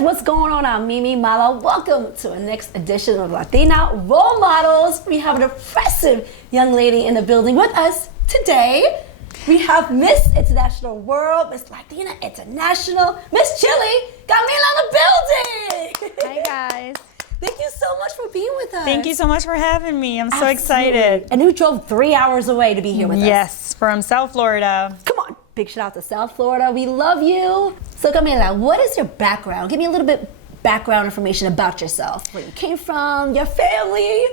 guys, what's going on? I'm Mimimala. Welcome to the next edition of Latina Role Models. We have an impressive young lady in the building with us today. We have Miss International World, Miss Latina International, Miss Chile, Camila in the building. Hi guys. Thank you so much for being with us. Thank you so much for having me. I'm so Absolutely. excited. And you drove 3 hours away to be here with us. Yes, from South Florida. Come on. Big shout out to South Florida. We love you. So Camila, what is your background? Give me a little bit background information about yourself. Where you came from, your family.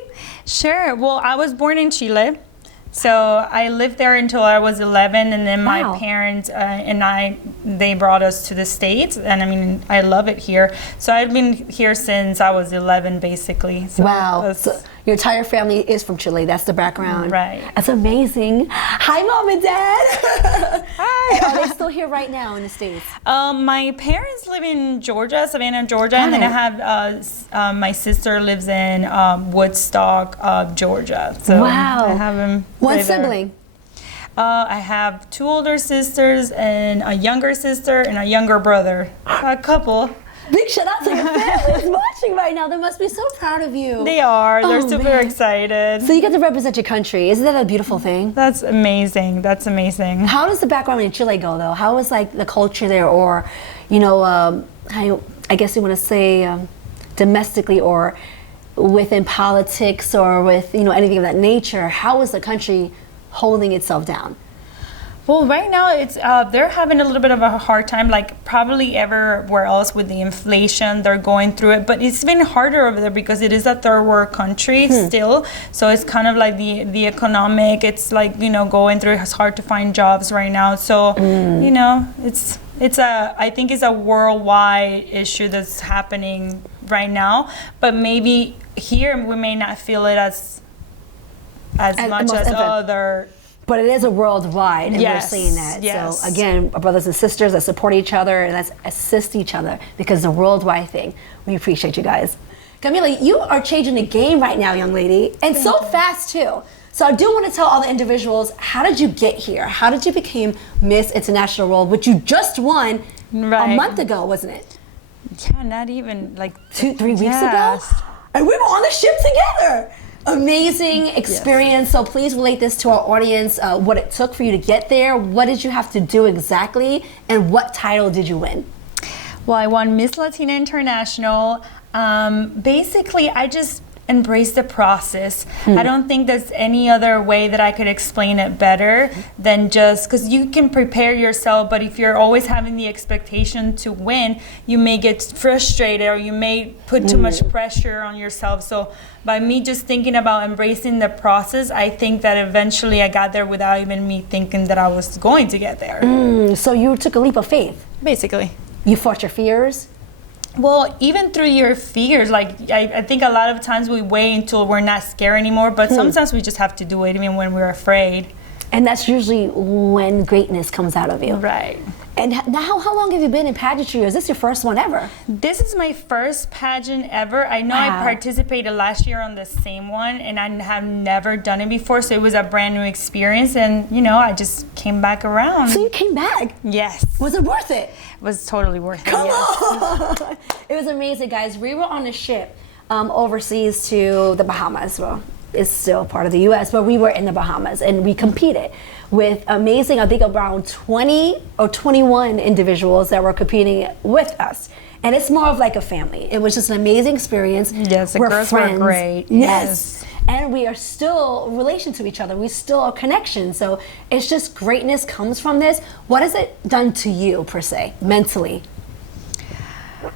Sure. Well, I was born in Chile. So I lived there until I was 11, and then Wow. my parents they brought us to the States, and I mean, I love it here. So I've been here since I was 11, basically. So Wow. So your entire family is from Chile. That's the background. Right. That's amazing. Hi, Mom and Dad. Hi. Are they still here right now in the States? My parents live in Georgia, Savannah, Georgia, and then I have my sister lives in Woodstock, Georgia. So Wow. I have them. One live there. sibling. I have 2 older sisters and a younger sister and a younger brother. A couple. Big shout out to your family watching right now. They must be so proud of you. They are. They're Oh, super man. excited. So you get to represent your country. Isn't that a beautiful thing? That's amazing. That's amazing. How does the background in Chile go, though? How is like the culture there, or, you know, I guess you want to say domestically, or within politics, or with anything of that nature? How is the country holding itself down? Well, right now it's they're having a little bit of a hard time, like probably everywhere else with the inflation. They're going through it, but it's been harder over there because it is a third world country still. So it's kind of like the economic. It's like going through. It's hard to find jobs right now. So I think it's a worldwide issue that's happening right now. But maybe here we may not feel it as much as other. But it is a worldwide, and Yes, we're seeing that. yes. So again, our brothers and sisters that support each other and that assist each other, because it's a worldwide thing. We appreciate you guys. Camila, you are changing the game right now, young lady, and so fast too. So I do want to tell all the individuals, how did you get here? How did you become Miss International World, which you just won a month ago, wasn't it? Yeah, not even like 2-3 weeks Yes. ago? And we were on the ship together. Amazing experience. So please relate this to our audience, what it took for you to get there. What did you have to do exactly? And what title did you win? Well, I won Miss Latina International. Basically, I just embraced the process. I don't think there's any other way that I could explain it better than just because you can prepare yourself, but if you're always having the expectation to win, you may get frustrated or you may put too much pressure on yourself. So by me just thinking about embracing the process, I think that eventually I got there without even me thinking that I was going to get there. So you took a leap of faith. Basically. You fought your fears. Well, even through your fears, like I think a lot of times we wait until we're not scared anymore, but sometimes we just have to do it even when we're afraid. And that's usually when greatness comes out of you. Right. And now, how long have you been in pageantry? Or is this your first one ever? This is my first pageant ever. I know I Wow. participated last year on the same one, and I have never done it before, so it was a brand new experience, and I just came back around. So you came back. Yes. Was it worth it? It was totally worth it. Come Yes. on. It was amazing, guys. We were on a ship overseas to the Bahamas. Well, it's still part of the U.S., but we were in the Bahamas, and we competed with amazing, I think around 20 or 21 individuals that were competing with us. And it's more of like a family. It was just an amazing experience. Yes, the We're girls friends. were great. Yes. And we are still in relation to each other. We still are connection. So it's just greatness comes from this. What has it done to you, per se, mentally?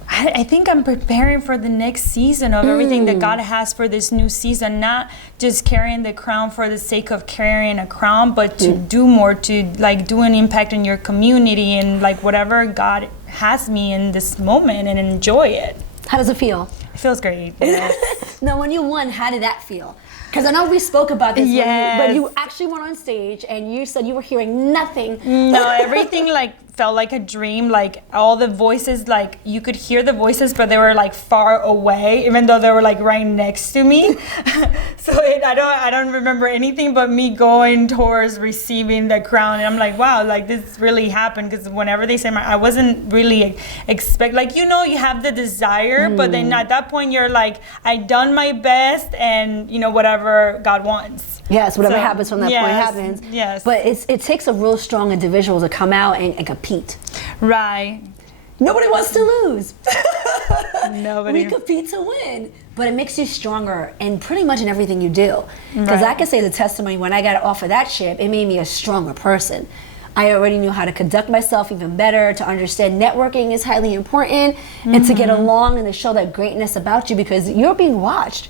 I think I'm preparing for the next season of everything that God has for this new season, not just carrying the crown for the sake of carrying a crown, but to do more, to like do an impact in your community and like whatever God has me in this moment and enjoy it. How does it feel? It feels great. Yes. Now, when you won, how did that feel? Because I know we spoke about this, but you actually went on stage and you said you were hearing nothing. No, everything like felt like a dream. Like all the voices, like you could hear the voices, but they were like far away, even though they were like right next to me. So I don't remember anything but me going towards receiving the crown, and I'm like, wow, like this really happened. Because whenever they say I wasn't really like, you know, you have the desire, but then at that point you're like, I done my best, and you know, whatever God wants. Yes, whatever happens from that point happens. Yes. But it takes a real strong individual to come out and compete. Right. Nobody wants to lose. Nobody. We compete to win. But it makes you stronger in pretty much in everything you do. Because I can say the testimony, when I got off of that ship, it made me a stronger person. I already knew how to conduct myself even better, to understand networking is highly important, and to get along and to show that greatness about you, because you're being watched.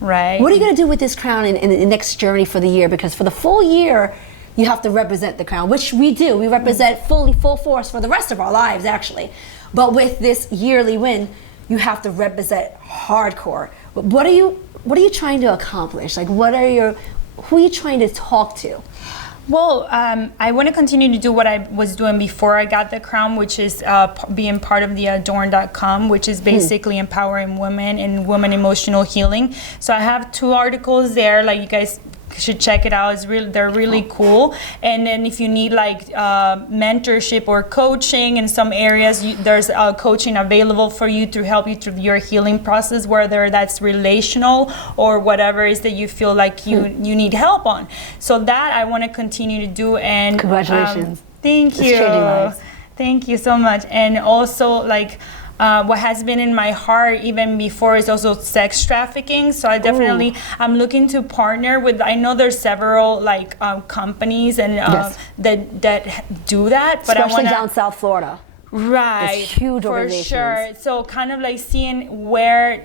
Right. What are you going to do with this crown in the next journey for the year? Because for the full year, you have to represent the crown, which we do. We represent full force for the rest of our lives, actually. But with this yearly win, you have to represent hardcore. What are you trying to accomplish? Like, who are you trying to talk to? Well, I want to continue to do what I was doing before I got the crown, which is being part of the Adorn.com, which is basically empowering women and women emotional healing. So I have 2 articles there, like you guys should check it out. They're really cool. And then if you need like mentorship or coaching in some areas, there's coaching available for you to help you through your healing process, whether that's relational or whatever it is that you feel like you need help on. So that I want to continue to do. And congratulations. Thank you. It's changing lives. Thank you so much. And also, like, what has been in my heart even before is also sex trafficking. So I definitely, I'm looking to partner with, I know there's several like companies and that do that, but especially I want down South Florida. Right, it's huge for sure. So kind of like seeing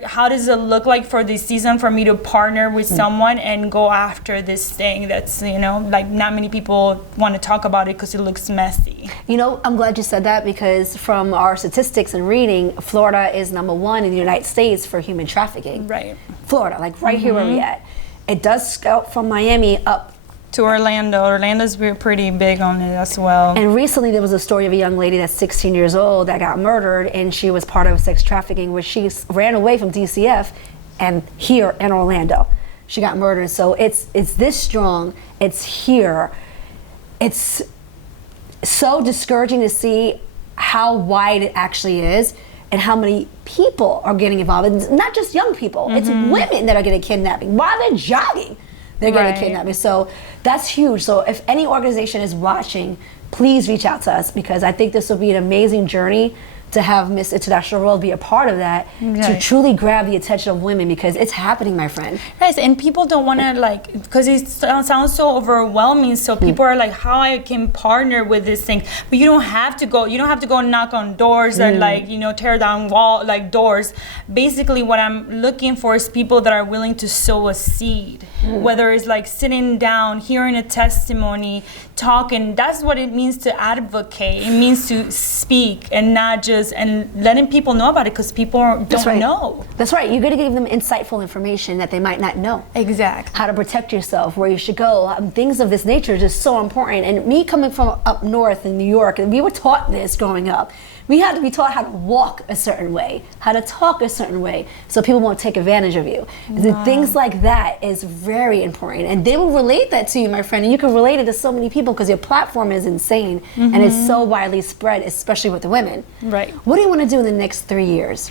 how does it look like for this season for me to partner with someone and go after this thing that's, you know, like not many people want to talk about it because it looks messy. You know, I'm glad you said that, because from our statistics and reading, Florida is #1 in the United States for human trafficking. Right. Florida, like right here where we at. It does scout from Miami up to Orlando. Orlando's pretty big on it as well. And recently there was a story of a young lady that's 16 years old that got murdered, and she was part of sex trafficking, where she ran away from DCF and here in Orlando. She got murdered. So it's this strong. It's here. It's so discouraging to see how wide it actually is and how many people are getting involved. It's not just young people. It's women that are getting kidnapped while they're jogging. They're getting kidnapped. So that's huge. So if any organization is watching, please reach out to us, because I think this will be an amazing journey to have Miss International World be a part of that, to truly grab the attention of women, because it's happening, my friend. Yes, and people don't want to, like, because it sounds so overwhelming, so people are like, how I can partner with this thing. But you don't have to go and knock on doors and like, you know, tear down doors. Basically what I'm looking for is people that are willing to sow a seed, whether it's like sitting down, hearing a testimony, talking. That's what it means to advocate. It means to speak and not just, and letting people know about it, because people don't know. That's right. You're going to give them insightful information that they might not know. Exactly. How to protect yourself, where you should go. Things of this nature is just so important. And me coming from up north in New York, we were taught this growing up. We had to be taught how to walk a certain way, how to talk a certain way, so people won't take advantage of you. Wow. Things like that is very important. And they will relate that to you, my friend. And you can relate it to so many people, because your platform is insane and it's so widely spread, especially with the women. Right. What do you want to do in the next 3 years?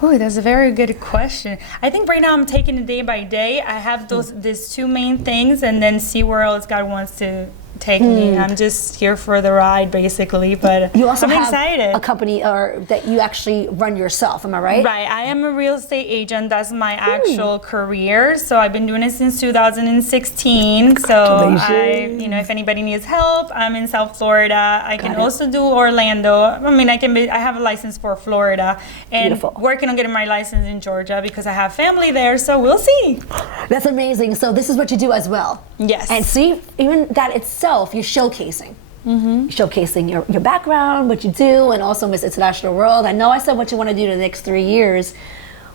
Oh, that's a very good question. I think right now I'm taking it day by day. I have these 2 main things, and then see where else God wants to take me. I'm just here for the ride, basically, but you also I'm have excited. A company that you actually run yourself, am I right? Right. I am a real estate agent. That's my actual career. So I've been doing it since 2016. So if anybody needs help, I'm in South Florida. I can also do Orlando. I mean, I have a license for Florida, and working on getting my license in Georgia, because I have family there. So we'll see. That's amazing. So this is what you do as well. Yes. And see, even that itself, you're showcasing. Showcasing your background, what you do, and also Miss International World. I know I said what you want to do in the next 3 years.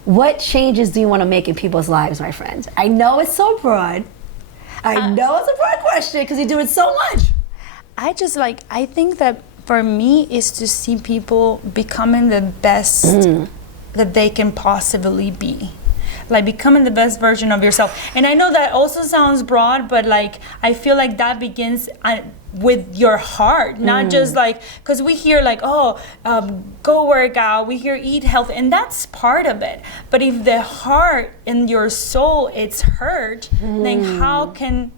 What changes do you want to make in people's lives, my friend? I know it's so broad. I know it's a broad question, because you're doing so much. I think that for me is to see people becoming the best that they can possibly be. like becoming the best version of yourself. And I know that also sounds broad, but like I feel like that begins with your heart, not just like, because we hear like, oh, go work out, we hear eat healthy, and that's part of it. But if the heart and your soul it's hurt, then how can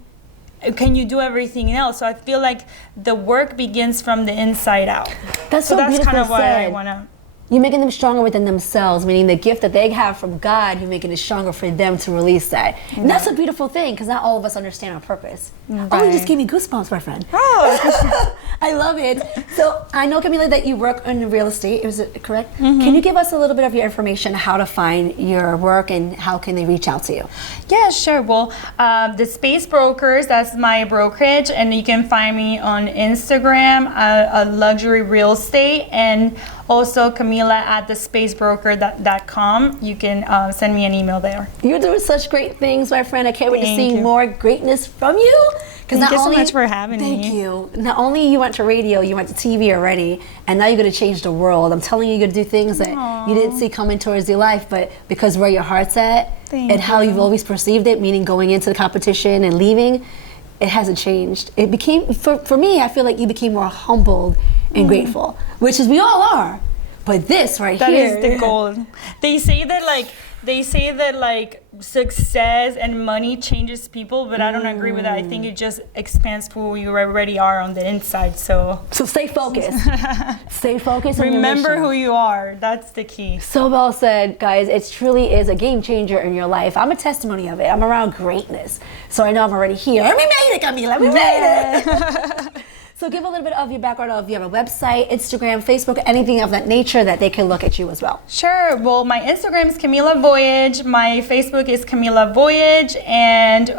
you do everything else? So I feel like the work begins from the inside out. That's kind of why said. I want to. You're making them stronger within themselves, meaning the gift that they have from God, you're making it stronger for them to release that. And that's a beautiful thing, because not all of us understand our purpose. Oh, you just gave me goosebumps, my friend. Oh, I love it. So I know, Camila, that you work in real estate. Is it correct? Can you give us a little bit of your information, how to find your work, and how can they reach out to you? yeah, sure. Well, the Space Brokers, that's my brokerage, and you can find me on Instagram, luxury real estate, and also Camila at thespacebroker.com. You can send me an email there. You're doing such great things, my friend. I can't wait to see you. more greatness from you. Thank you so much for having me. Thank you. Not only you went to radio, you went to TV already, and now you're going to change the world. I'm telling you, you're going to do things that you didn't see coming towards your life, but because where your heart's at and how you've always perceived it, meaning going into the competition and leaving, it hasn't changed. It became, for me, I feel like you became more humbled and grateful, which is we all are. But this right That here. is the goal. They say that like success and money changes people, but I don't agree with that. I think it just expands who you already are on the inside. So stay focused. Stay focused. remember who you are. That's the key. So well said, guys. It truly is a game changer in your life. I'm a testimony of it. I'm around greatness. So I know I'm already here. And we made it, Camila. We made it. So give a little bit of your background of you have a website, Instagram, Facebook, anything of that nature that they can look at you as well. Sure. Well, my Instagram is Camila Voyage. My Facebook is Camila Voyage. And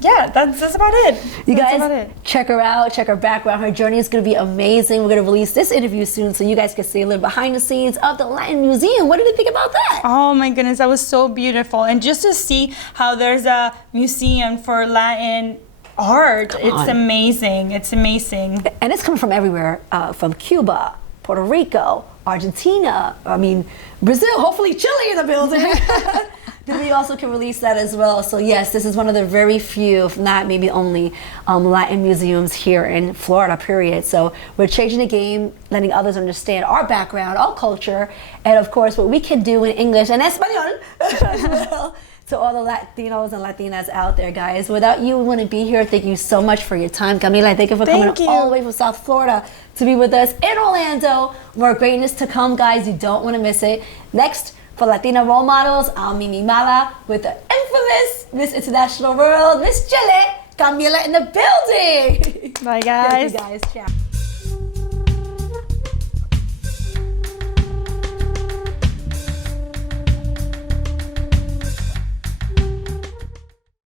yeah, that's about it. You guys, check her out, check her background. Her journey is going to be amazing. We're going to release this interview soon so you guys can see a little behind the scenes of the Latin Museum. What did you think about that? Oh my goodness, that was so beautiful. And just to see how there's a museum for Latin art, it's amazing. It's amazing. And it's coming from everywhere, from Cuba, Puerto Rico, Argentina, Brazil, hopefully Chile in the building. But we also can release that as well. So yes, this is one of the very few, if not maybe only, Latin museums here in Florida, period. So we're changing the game, letting others understand our background, our culture, and of course what we can do in English and Espanol as well. To all the Latinos and Latinas out there, guys. Without you, we wouldn't be here. Thank you so much for your time, Camila. Thank you for coming all the way from South Florida to be with us in Orlando. More greatness to come, guys. You don't want to miss it. Next, for Latina role models, I'm Mimimala with the infamous Miss International World, Miss Chile, Camila in the building. Bye, guys. Thank you, guys. Ciao.